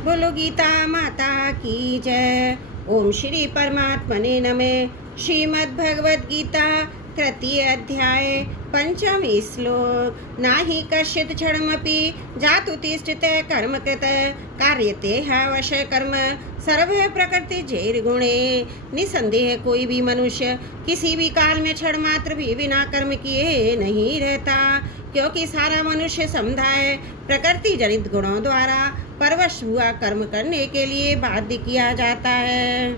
बोलो गीता माता की जय। ओम श्री परमात्मने नमः। श्रीमद् भगवद गीता तृतीय अध्याय पंचमी श्लोक। नाहि कश्चित् क्षणमपि जातु तिष्ठते कर्मकृत कार्यते अवश्य कर्म सर्वः प्रकृति जैर्गुणे। निसंदेह कोई भी मनुष्य किसी भी काल में क्षण मात्र भी बिना कर्म किए नहीं रहता, क्योंकि सारा मनुष्य समुदाय प्रकृति जनित गुणों द्वारा परवश हुआ कर्म करने के लिए बाध्य किया जाता है।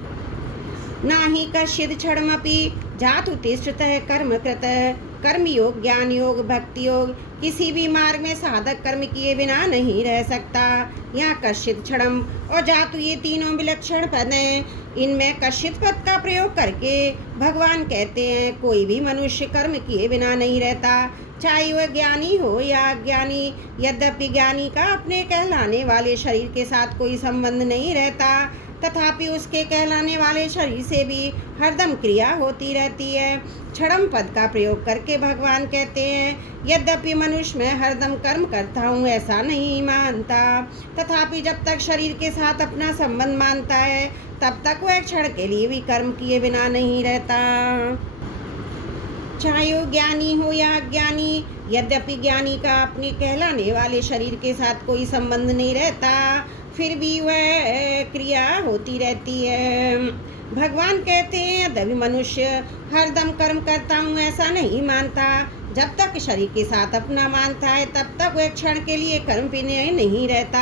नाहि कश्चित् क्षणमपि जातु तिष्ठतः कर्मकृत। कर्म योग, ज्ञान योग, भक्ति योग, किसी भी मार्ग में साधक कर्म किए बिना नहीं रह सकता। यहाँ कश्चित् क्षणम और जातु ये तीनों विलक्षण पद हैं। इनमें कश्चित् पद का प्रयोग करके भगवान कहते हैं कोई भी मनुष्य कर्म किए बिना नहीं रहता, चाहे वह ज्ञानी हो या अज्ञानी। यद्यपि ज्ञानी का अपने कहलाने वाले शरीर के साथ कोई संबंध नहीं रहता, तथापि उसके कहलाने वाले शरीर से भी हरदम क्रिया होती रहती है। क्षणम पद का प्रयोग करके भगवान कहते हैं यद्यपि मनुष्य मैं हरदम कर्म करता हूँ ऐसा नहीं मानता, तथापि जब तक शरीर के साथ अपना संबंध मानता है तब तक वह क्षण के लिए भी कर्म किए बिना नहीं रहता, चाहे वो ज्ञानी हो या अज्ञानी। यद्यपि ज्ञानी का अपने कहलाने वाले शरीर के साथ कोई संबंध नहीं रहता, फिर भी वह क्रिया होती रहती है। भगवान कहते हैं यद्यपि मनुष्य हरदम कर्म करता हूँ ऐसा नहीं मानता, जब तक शरीर के साथ अपना मानता है तब तक वह क्षण के लिए कर्म पीने नहीं रहता।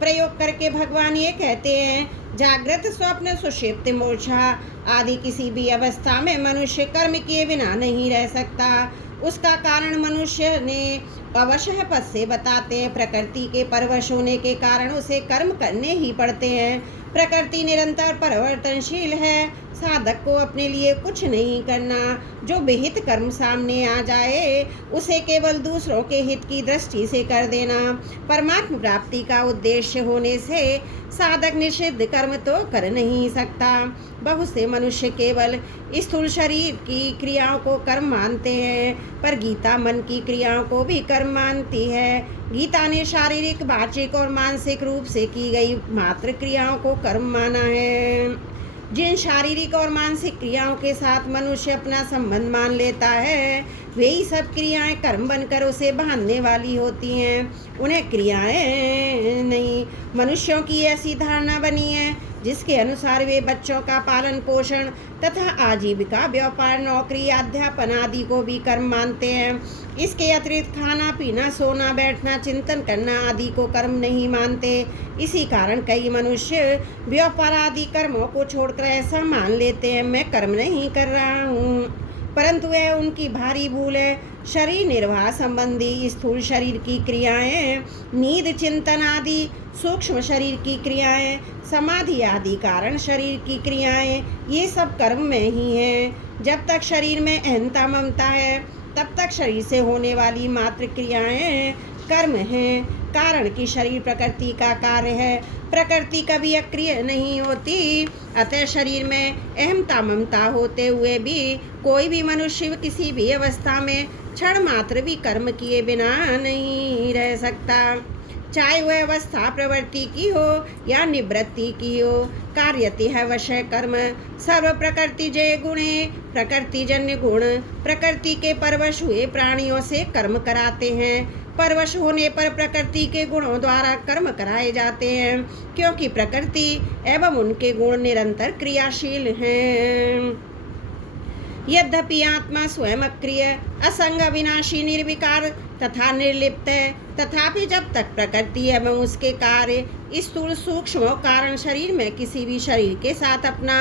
प्रयोग करके भगवान ये कहते हैं जागृत, स्वप्न, सुषुप्ति, मूर्छा आदि किसी भी अवस्था में मनुष्य कर्म किए बिना नहीं रह सकता। उसका कारण मनुष्य ने अवश्य पद से बताते हैं। प्रकृति के परवश होने के कारण उसे कर्म करने ही पड़ते हैं। प्रकृति निरंतर परिवर्तनशील है। साधक को अपने लिए कुछ नहीं करना। जो विहित कर्म सामने आ जाए उसे केवल दूसरों के हित की दृष्टि से कर देना परमात्मा प्राप्ति का उद्देश्य होने से साधक निषिद्ध कर्म तो कर नहीं सकता। बहुत से मनुष्य केवल स्थूल शरीर की क्रियाओं को कर्म मानते हैं, पर गीता मन की क्रियाओं को भी कर्म मानती है। गीता ने शारीरिक, वाचिक और मानसिक रूप से की गई मात्र क्रियाओं को कर्म माना है। जिन शारीरिक और मानसिक क्रियाओं के साथ मनुष्य अपना संबंध मान लेता है वही सब क्रियाएं कर्म बनकर उसे बांधने वाली होती हैं, उन्हें क्रियाएं नहीं। मनुष्यों की ऐसी धारणा बनी है जिसके अनुसार वे बच्चों का पालन पोषण तथा आजीविका, व्यापार, नौकरी, अध्यापन आदि को भी कर्म मानते हैं। इसके अतिरिक्त खाना पीना, सोना, बैठना, चिंतन करना आदि को कर्म नहीं मानते। इसी कारण कई मनुष्य व्यापार आदि कर्मों को छोड़कर ऐसा मान लेते हैं मैं कर्म नहीं कर रहा हूँ, परंतु यह उनकी भारी भूल है। शरीर निर्वाह संबंधी स्थूल शरीर की क्रियाएं, नींद, चिंतन आदि सूक्ष्म शरीर की क्रियाएं, समाधि आदि कारण शरीर की क्रियाएं, ये सब कर्म में ही हैं। जब तक शरीर में अहंता ममता है तब तक शरीर से होने वाली मात्र क्रियाएं कर्म हैं। कारण कि शरीर प्रकृति का कार्य है, प्रकृति कभी अक्रिय नहीं होती। अतः शरीर में अहंता ममता होते हुए भी कोई भी मनुष्य किसी भी अवस्था में क्षण मात्र भी कर्म किए बिना नहीं रह सकता, चाहे वह अवस्था प्रवृत्ति की हो या निवृत्ति की हो। कार्यते है वशय कर्म सर्व प्रकृति जय गुणे। प्रकृति जन्य गुण प्रकृति के परवश हुए प्राणियों से कर्म कराते हैं। परवश होने पर प्रकृति के गुणों द्वारा कर्म कराए जाते हैं, क्योंकि प्रकृति एवं उनके गुण निरंतर क्रियाशील हैं। यद्यपि आत्मा स्वयं अक्रिय, असंग, विनाशी, निर्विकार तथा निर्लिप्त है, तथापि जब तक प्रकृति एवं उसके कार्य स्थूल, सूक्ष्म कारण शरीर में किसी भी शरीर के साथ अपना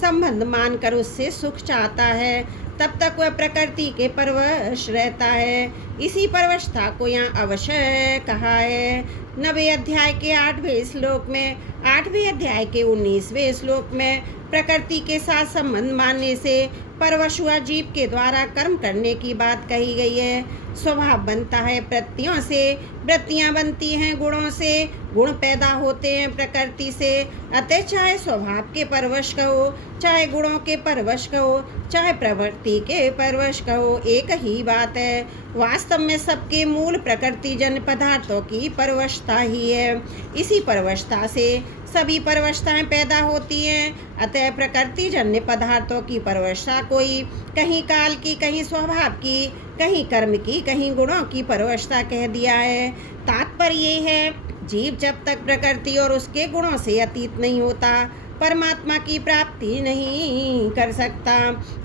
संबंध मानकर उससे सुख चाहता है तब तक वह प्रकृति के परवश रहता है। इसी परवशता को यहाँ अवश्य कहा है। 9वें अध्याय के 8वें श्लोक में, 8वें अध्याय के 19वें श्लोक में प्रकृति के साथ संबंध मानने से परवश हुआ जीव के द्वारा कर्म करने की बात कही गई है। स्वभाव बनता है वृत्तियों से, वृत्तियाँ बनती हैं गुणों से, गुण पैदा होते हैं प्रकृति से। अतः चाहे स्वभाव के परवश कहो, चाहे गुणों के परवश कहो, चाहे प्रवृत्ति के परवश कहो, एक ही बात है। वास्तव में सबके मूल प्रकृति जन पदार्थों की परवशता परवशता ही है। इसी परवशता से सभी परवशताएं पैदा होती हैं। अतः प्रकृति जन्य पदार्थों की परवशता कोई कहीं काल की, कहीं स्वभाव की, कहीं कर्म की, कहीं गुणों की परवशता कह दिया है। तात्पर्य ये है, जीव जब तक प्रकृति और उसके गुणों से अतीत नहीं होता, परमात्मा की प्राप्ति नहीं कर सकता।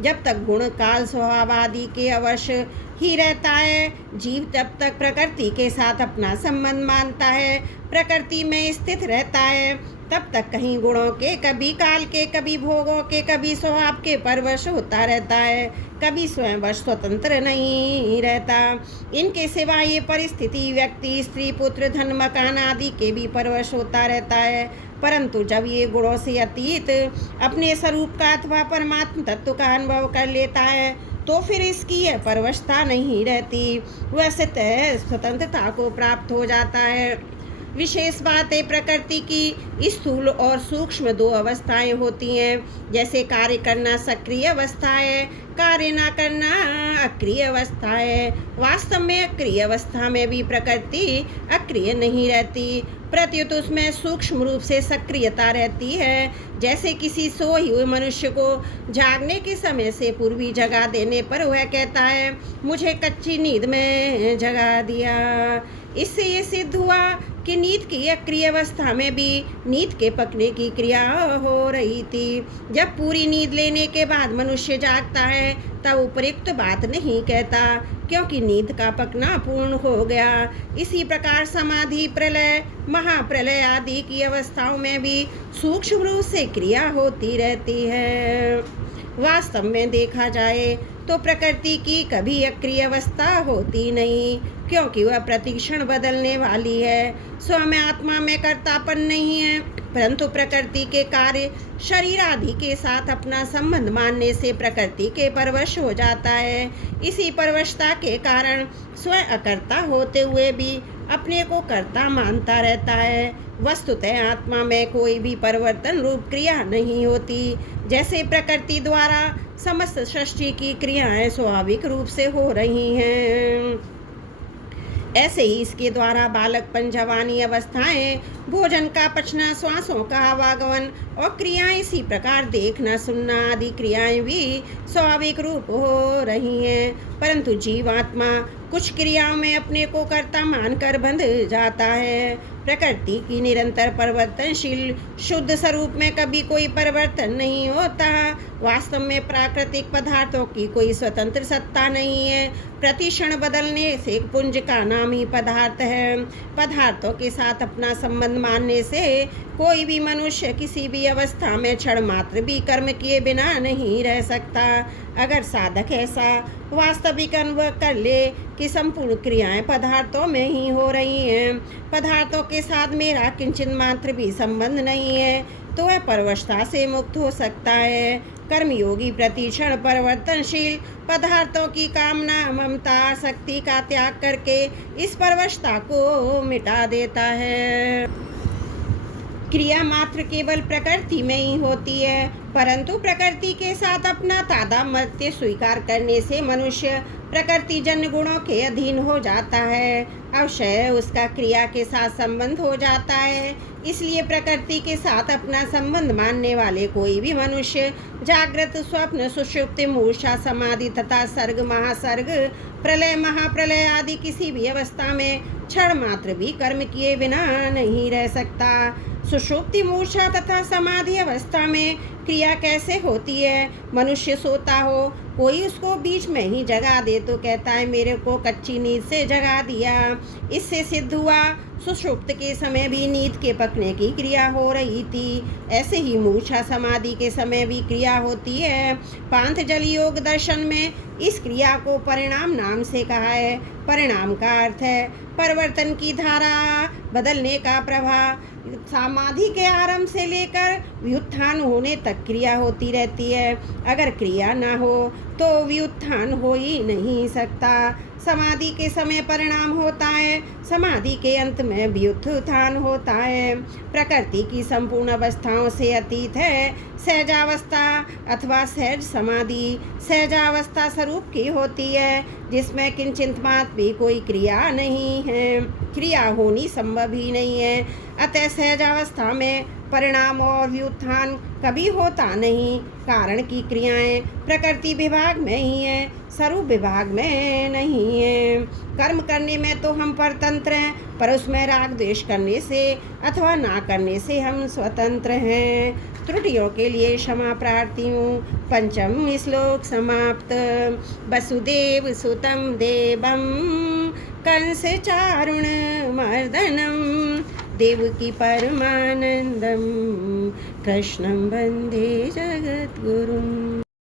जब तक गुण काल स्वभाव आदि के अवश्य ही रहता है, जीव तब तक प्रकृति के साथ अपना संबंध मानता है, प्रकृति में स्थित रहता है। तब तक कहीं गुणों के, कभी काल के, कभी भोगों के, कभी स्वभाव के परवश होता रहता है, कभी स्वयं वश स्वतंत्र नहीं रहता। इनके सिवा ये परिस्थिति व्यक्ति, स्त्री, पुत्र, धन, मकान आदि के भी परवश होता रहता है। परंतु जब ये गुणों से अतीत अपने स्वरूप का अथवा परमात्म तत्व का अनुभव कर लेता है, तो फिर इसकी यह परवशता नहीं रहती, वह स्वतंत्रता को प्राप्त हो जाता है। विशेष बात है, प्रकृति की स्थूल और सूक्ष्म दो अवस्थाएं होती हैं। जैसे कार्य करना सक्रिय अवस्था है, कार्य ना करना अक्रिय अवस्था है। वास्तव में अक्रिय अवस्था में भी प्रकृति अक्रिय नहीं रहती, प्रत्युत उसमें सूक्ष्म रूप से सक्रियता रहती है। जैसे किसी सोए हुए मनुष्य को जागने के समय से पूर्वी जगा देने पर वह कहता है, मुझे कच्ची नींद में जगा दिया। इससे ये सिद्ध हुआ कि नींद की अक्रिय अवस्था में भी नींद के पकने की क्रिया हो रही थी। जब पूरी नींद लेने के बाद मनुष्य जागता है, तब उपयुक्त बात नहीं कहता, क्योंकि नींद का पकना पूर्ण हो गया। इसी प्रकार समाधि, प्रलय, महाप्रलय आदि की अवस्थाओं में भी सूक्ष्म रूप से क्रिया होती रहती है। वास्तव में देखा जाए तो प्रकृति की कभी अक्रिय अवस्था होती नहीं, क्योंकि वह प्रतिक्षण बदलने वाली है। स्वयं आत्मा में कर्तापन नहीं है, परंतु प्रकृति के कार्य शरीर आदि के साथ अपना संबंध मानने से प्रकृति के परवश हो जाता है। इसी परवशता के कारण स्वयं अकर्ता होते हुए भी अपने को कर्ता मानता रहता है। वस्तुतः आत्मा में कोई भी परिवर्तन रूप क्रिया नहीं होती। जैसे प्रकृति द्वारा समस्त सृष्टि की क्रियाएं स्वाभाविक रूप से हो रही हैं, ऐसे ही इसके द्वारा बालकपन, जवानी अवस्थाएं, भोजन का पचना, श्वासों का आवागमन और क्रियाएं, इसी प्रकार देखना, सुनना आदि क्रियाएं भी स्वाभाविक रूप हो रही हैं। परंतु जीवात्मा कुछ क्रियाओं में अपने को कर्ता मानकर बंध जाता है। प्रकृति की निरंतर परिवर्तनशील शुद्ध स्वरूप में कभी कोई परिवर्तन नहीं होता। वास्तव में प्राकृतिक पदार्थों की कोई स्वतंत्र सत्ता नहीं है। प्रतिक्षण बदलने से पुंज का नाम ही पदार्थ है। पदार्थों के साथ अपना संबंध मानने से कोई भी मनुष्य किसी भी अवस्था में क्षण मात्र भी कर्म किए बिना नहीं रह सकता। अगर साधक ऐसा वास्तविक अनुभव कर ले कि संपूर्ण क्रियाएं पदार्थों में ही हो रही हैं, पदार्थों के साथ मेरा किंचित मात्र भी संबंध नहीं है, तो वह परवशता से मुक्त हो सकता है। कर्मयोगी प्रतिक्षण परिवर्तनशील पदार्थों की कामना, ममता, आसक्ति का त्याग करके इस परवशता को मिटा देता है। क्रिया मात्र केवल प्रकृति में ही होती है, परंतु प्रकृति के साथ अपना तादात्म्य स्वीकार करने से मनुष्य प्रकृति जन्य गुणों के अधीन हो जाता है। अवश्य उसका क्रिया के साथ संबंध हो जाता है। इसलिए प्रकृति के साथ अपना संबंध मानने वाले कोई भी मनुष्य जागृत, स्वप्न, सुषुप्ति, मूर्छा, समाधि तथा सर्ग, महासर्ग, प्रलय, महाप्रलय आदि किसी भी अवस्था में क्षण मात्र भी कर्म किए बिना नहीं रह सकता। सुषुप्ति, मूर्छा तथा समाधि अवस्था में क्रिया कैसे होती है? मनुष्य सोता हो, कोई उसको बीच में ही जगा दे तो कहता है मेरे को कच्ची नींद से जगा दिया। इससे सिद्ध हुआ सुषुप्त के समय भी नींद के पकने की क्रिया हो रही थी। ऐसे ही मूर्छा समाधि के समय भी क्रिया होती है। पांतजलि योग दर्शन में इस क्रिया को परिणाम नाम से कहा है। परिणाम का अर्थ है परिवर्तन की धारा, बदलने का प्रभाव। समाधि के आरंभ से लेकर व्युत्थान होने तक क्रिया होती रहती है। अगर क्रिया ना हो तो व्युत्थान हो ही नहीं सकता। समाधि के समय परिणाम होता है, समाधि के अंत में व्युत्थान होता है। प्रकृति की संपूर्ण अवस्थाओं से अतीत है सहजावस्था अथवा सहज समाधि। सहजावस्था स्वरूप की होती है, जिसमें किंचित मात्र भी कोई क्रिया नहीं है, क्रिया होनी संभव ही नहीं है। अतः सहजावस्था में परिणाम और व्युत्थान कभी होता नहीं, कारण की क्रियाएं प्रकृति विभाग में ही है, स्वरूप विभाग में नहीं है। कर्म करने में तो हम परतंत्र हैं, पर उसमें राग द्वेष करने से अथवा ना करने से हम स्वतंत्र हैं। त्रुटियों के लिए क्षमा प्रार्थी हूँ। पंचम श्लोक समाप्त। वसुदेव सुतं देवं कंस चारुण मर्दनम देवकी परमानंदम कृष्णं वंदे जगद्गुरुम्।